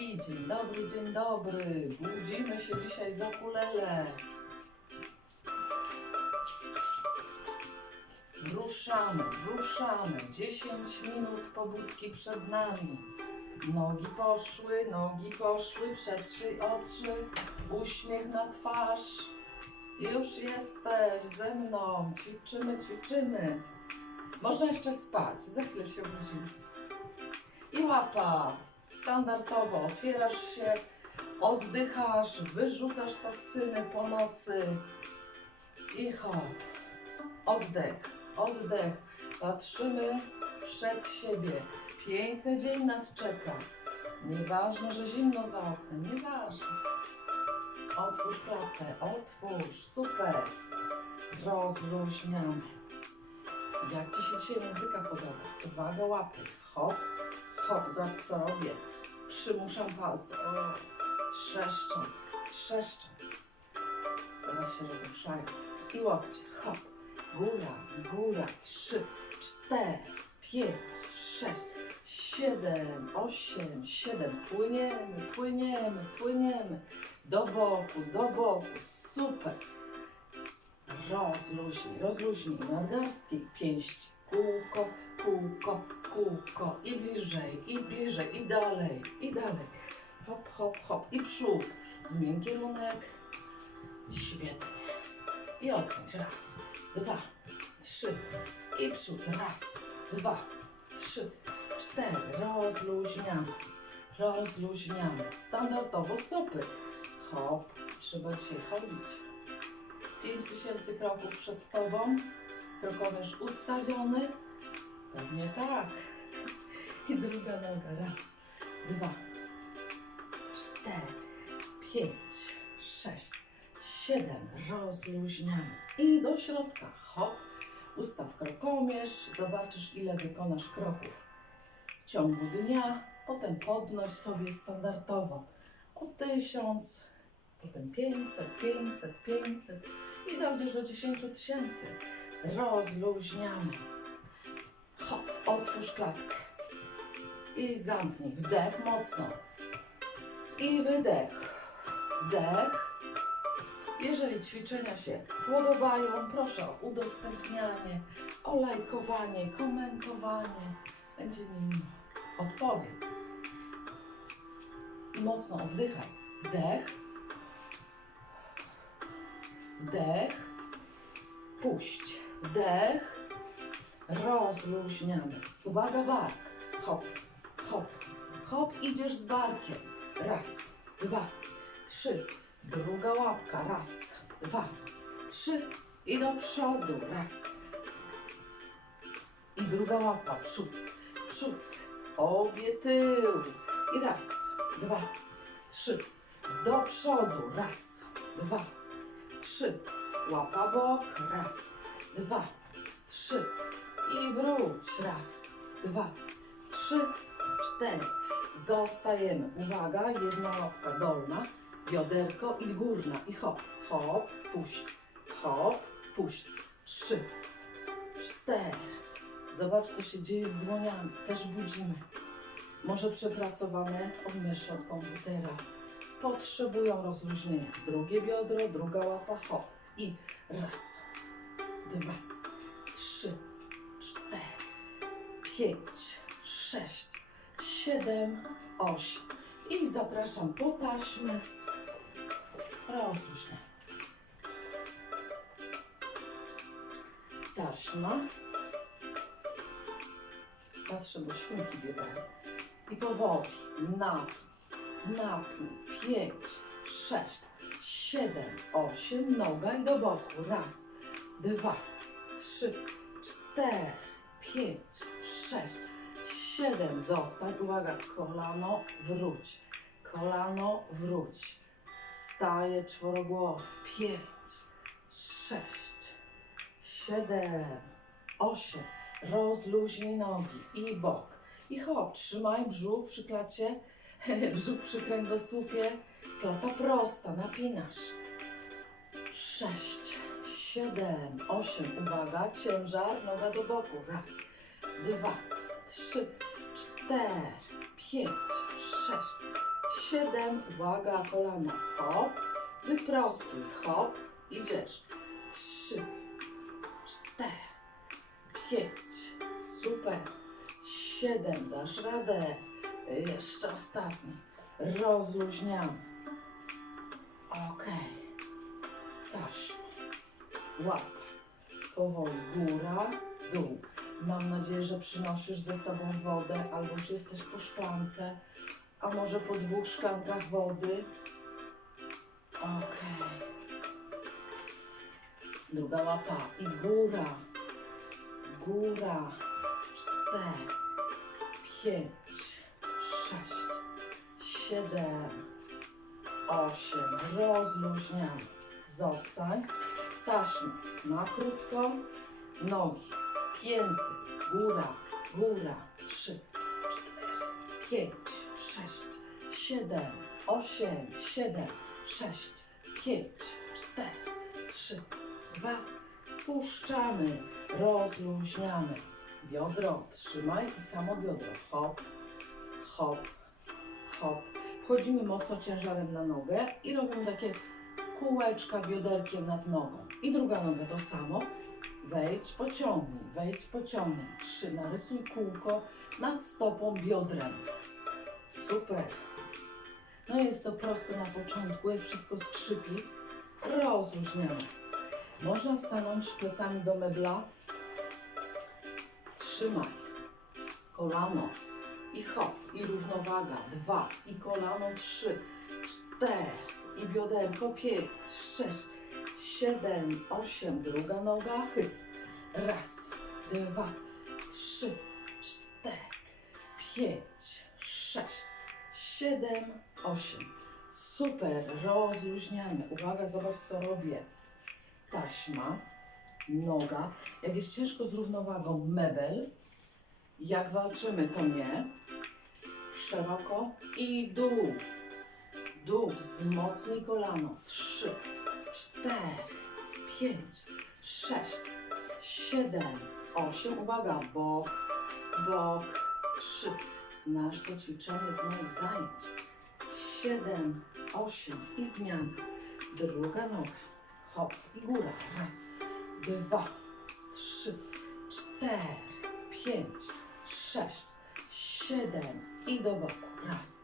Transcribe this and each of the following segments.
Dzień dobry, dzień dobry. Budzimy się dzisiaj z okulele. Ruszamy, ruszamy. 10 minut pobudki przed nami. Nogi poszły, nogi poszły, przetrzyj oczy, uśmiech na twarz. Już jesteś ze mną. Ćwiczymy, ćwiczymy. Można jeszcze spać, za chwilę się obudzimy. I łapa. Standardowo otwierasz się, oddychasz, wyrzucasz toksyny po nocy. I hop. Oddech, oddech. Patrzymy przed siebie. Piękny dzień nas czeka. Nieważne, że zimno za oknem, nieważne. Otwórz klatę, otwórz, super. Rozluźniamy. Jak Ci się dzisiaj muzyka podoba? Uwaga, łapy. Hop, hop, zobacz co robię. Przymuszam palce. O, trzeszczą, trzeszczą. Zaraz się rozruszają. I łokcie. Hop, góra, góra. Trzy, cztery, pięć, sześć, siedem, osiem, siedem. Płyniemy, płyniemy, płyniemy. Do boku, do boku. Super. Rozluźnij, rozluźnij nadgarstki, pięści, kółko, kółko, kółko i bliżej, i bliżej, i dalej, i dalej. Hop, hop, hop i przód. Zmień kierunek. Świetnie. I odkręć. Raz, dwa, trzy. I przód. Raz, dwa, trzy, cztery. Rozluźniamy. Rozluźniamy. Standardowo stopy. Hop. Trzeba dzisiaj chodzić. 5000 kroków przed Tobą. Krokomierz ustawiony. Pewnie tak. I druga noga. Raz, dwa, cztery, pięć, sześć, siedem. Rozluźniamy. I do środka. Hop. Ustaw krokomierz. Zobaczysz, ile wykonasz kroków w ciągu dnia. Potem podnoś sobie standardowo o tysiąc, potem 500, 500, 500 i dojdziesz do 10 tysięcy. Rozluźniamy. Otwórz klatkę. I zamknij. Wdech mocno. I wydech. Wdech. Jeżeli ćwiczenia się podobają, proszę o udostępnianie, o lajkowanie, komentowanie. Będzie mi miło. Mocno oddychaj. Wdech. Wdech. Puść. Wdech. Rozluźniamy. Uwaga, bark. Hop, hop, hop. Idziesz z barkiem. Raz, dwa, trzy. Druga łapka. Raz, dwa, trzy. I do przodu. Raz. I druga łapa. Przód, przód. Obie tył. I raz, dwa, trzy. Do przodu. Raz, dwa, trzy. Łapa bok. Raz, dwa, trzy. I wróć. Raz, dwa, trzy, cztery. Zostajemy. Uwaga, jedna łapka dolna, bioderko i górna. I hop, hop, puść, hop, puść. Trzy, cztery. Zobacz, co się dzieje z dłoniami. Też budzimy. Może przepracowane od myszy, od komputera. Potrzebują rozluźnienia. Drugie biodro, druga łapa, hop. I raz, dwa, pięć, sześć, siedem, osiem. I zapraszam po taśmę. Taśma. Patrzę, bo świnki biegają. I powoli. Napnij, napnij. Pięć, sześć, siedem, osiem. Noga i do boku. Raz, dwa, trzy, cztery, pięć, sześć, siedem. Zostań. Uwaga, kolano, wróć. Kolano, wróć. Staje czworogłowy. Pięć, sześć, siedem, osiem. Rozluźnij nogi i bok. I hop, trzymaj brzuch przy klacie, brzuch przy kręgosłupie. Klata prosta, napinasz. Sześć, siedem, osiem. Uwaga, ciężar, noga do boku. Raz, dwa, trzy, cztery, pięć, sześć, siedem, uwaga, kolano, hop, wyprostuj, hop, idziesz, trzy, cztery, pięć, super, siedem, dasz radę, jeszcze ostatni, rozluźniamy, okej, taśma, łapa, powoli, góra, dół, mam nadzieję, że przynosisz ze sobą wodę, albo już jesteś po szklance, a może po dwóch szklankach wody, okej, druga łapa i góra, góra, cztery, pięć, sześć, siedem, osiem. Rozluźniamy. Zostań. Taśma na krótko. Nogi. Pięty. Góra, góra. Trzy, cztery, pięć, sześć, siedem, osiem, siedem, sześć, pięć, cztery, trzy, dwa. Puszczamy. Rozluźniamy. Biodro trzymaj i samo biodro. Hop, hop, hop. Wchodzimy mocno ciężarem na nogę i robimy takie kółeczka bioderkiem nad nogą. I druga noga to samo. Wejdź, pociągnij, wejdź, pociągnij. Trzy, narysuj kółko nad stopą biodrem. Super. No jest to proste na początku, jak wszystko skrzypi. Rozluźniamy. Można stanąć plecami do mebla. Trzymaj. Kolano i hop, i równowaga, dwa, i kolano, trzy, cztery, i bioderko, pięć, sześć, siedem, osiem, druga noga, hyc, raz, dwa, trzy, cztery, pięć, sześć, siedem, osiem, super, rozluźniamy, uwaga, zobacz co robię, taśma, noga, jak jest ciężko z równowagą, mebel, jak walczymy, to nie. Szeroko i dół. Dół, wzmocnij kolano. Trzy, cztery, pięć, sześć, siedem, osiem. Uwaga, bok, bok. Trzy. Znasz to ćwiczenie z moich zajęć. Siedem, osiem i zmiana. Druga noga. Hop i góra. Raz, dwa, trzy, cztery, pięć, sześć, siedem i do boku. Raz,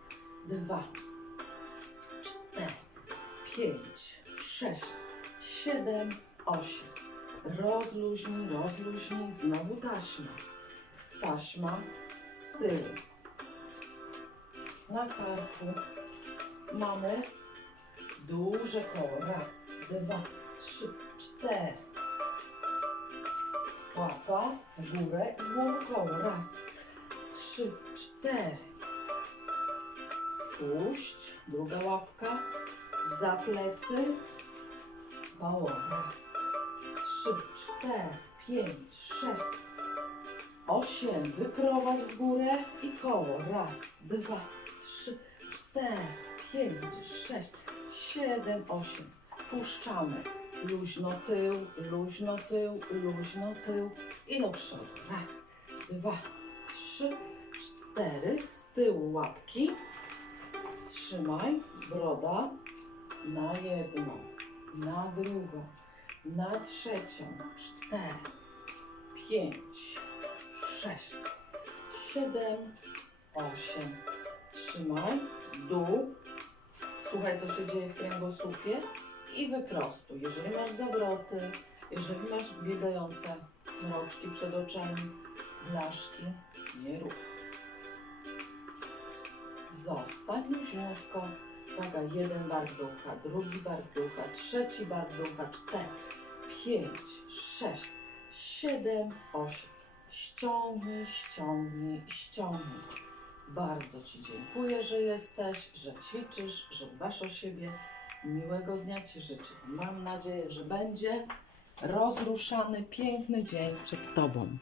dwa, cztery, pięć, sześć, siedem, osiem. Rozluźnij, rozluźnij, znowu taśma. Taśma z tyłu. Na karku mamy duże koło. Raz, dwa, trzy, cztery. Łapa w górę i znowu koło. Raz, trzy, cztery. Puść. Druga łapka. Za plecy. Koło. Raz, trzy, cztery, pięć, sześć, osiem. Wyprowadź w górę i koło. Raz, dwa, trzy, cztery, pięć, sześć, siedem, osiem. Puszczamy. Luźno tył, luźno tył, luźno tył i do przodu. Raz, dwa, trzy, cztery. Z tyłu łapki. Trzymaj. Broda na jedną, na drugą, na trzecią. Cztery, pięć, sześć, siedem, osiem. Trzymaj. Dół. Słuchaj, co się dzieje w kręgosłupie i wyprostuj. Jeżeli masz zawroty, jeżeli masz biegające mroczki przed oczami, blaszki, nie rób. Zostań luźniutko. Uwaga, jeden bark do ucha, drugi bark do ucha, trzeci bark do ucha, cztery, pięć, sześć, siedem, osiem. Ściągnij, ściągnij, ściągnij. Bardzo Ci dziękuję, że jesteś, że ćwiczysz, że dbasz o siebie. Miłego dnia Ci życzę. Mam nadzieję, że będzie rozruszany, piękny dzień przed Tobą.